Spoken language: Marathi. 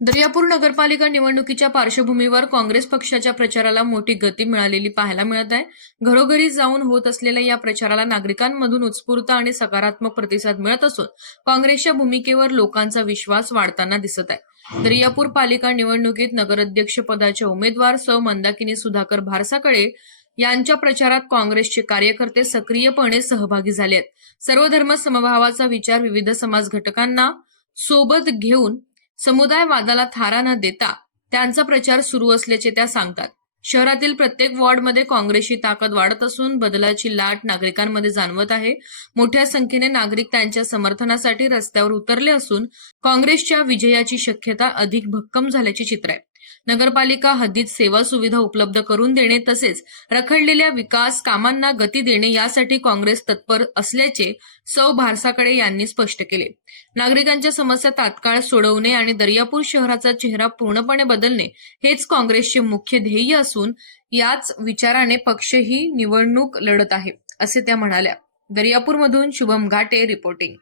दर्यापूर नगरपालिका निवडणुकीच्या पार्श्वभूमीवर काँग्रेस पक्षाच्या प्रचाराला मोठी गती मिळालेली पाहायला मिळत आहे. घरोघरी जाऊन होत असलेल्या या प्रचाराला नागरिकांमधून उत्स्फूर्त आणि सकारात्मक प्रतिसाद मिळत असून काँग्रेसच्या भूमिकेवर लोकांचा विश्वास वाढताना दिसत आहे. दर्यापूर पालिका निवडणुकीत नगराध्यक्षपदाच्या उमेदवार सौ. मंदाकिनी सुधाकर भारसाकडे यांच्या प्रचारात काँग्रेसचे कार्यकर्ते सक्रियपणे सहभागी झाले आहेत. सर्व धर्म समभावाचा विचार विविध समाज घटकांना सोबत घेऊन समुदायवादाला थारा न देता त्यांचा प्रचार सुरू असल्याचे त्या सांगतात. शहरातील प्रत्येक वॉर्डमध्ये काँग्रेसची ताकद वाढत असून बदलाची लाट नागरिकांमध्ये जाणवत आहे. मोठ्या संख्येने नागरिक त्यांच्या समर्थनासाठी रस्त्यावर उतरले असून काँग्रेसच्या विजयाची शक्यता अधिक भक्कम झाल्याचे चित्र आहे. नगरपालिका हद्दीत सेवा सुविधा उपलब्ध करून देणे तसेच रखडलेल्या विकास कामांना गती देणे यासाठी काँग्रेस तत्पर असल्याचे सौ भारसाकडे यांनी स्पष्ट केले. नागरिकांच्या समस्या तात्काळ सोडवणे आणि दर्यापूर शहराचा चेहरा पूर्णपणे बदलणे हेच काँग्रेसचे मुख्य ध्येय असून याच विचाराने पक्षही निवडणूक लढत आहे असे त्या म्हणाल्या. दर्यापूरमधून शुभम घाटे रिपोर्टिंग.